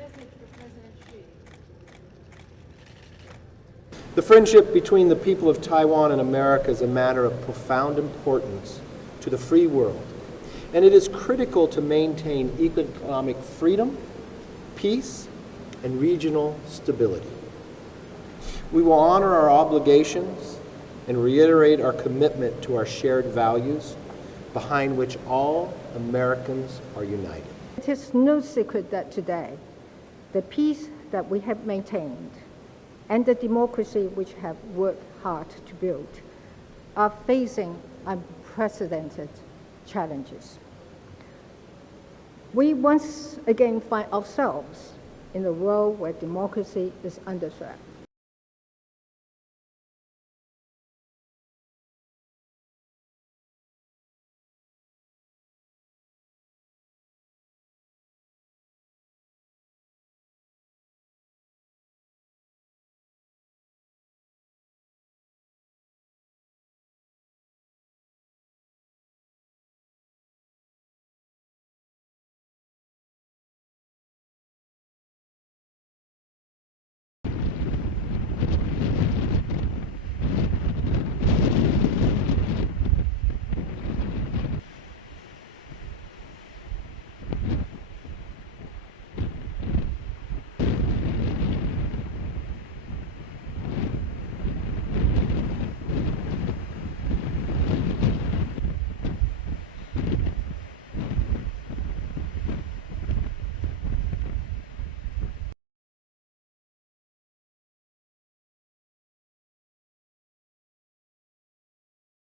message for President Xi. The friendship between the people of Taiwan and America is a matter of profound importance to the free world, and it is critical to maintain economic freedom, peace, and regional stability. We will honor our obligations and reiterate our commitment to our shared values, behind which all Americans are united. It is no secret that today, the peace that we have maintained and the democracy which have worked hard to build are facing unprecedented challenges. We once again find ourselves in a world where democracy is under threat.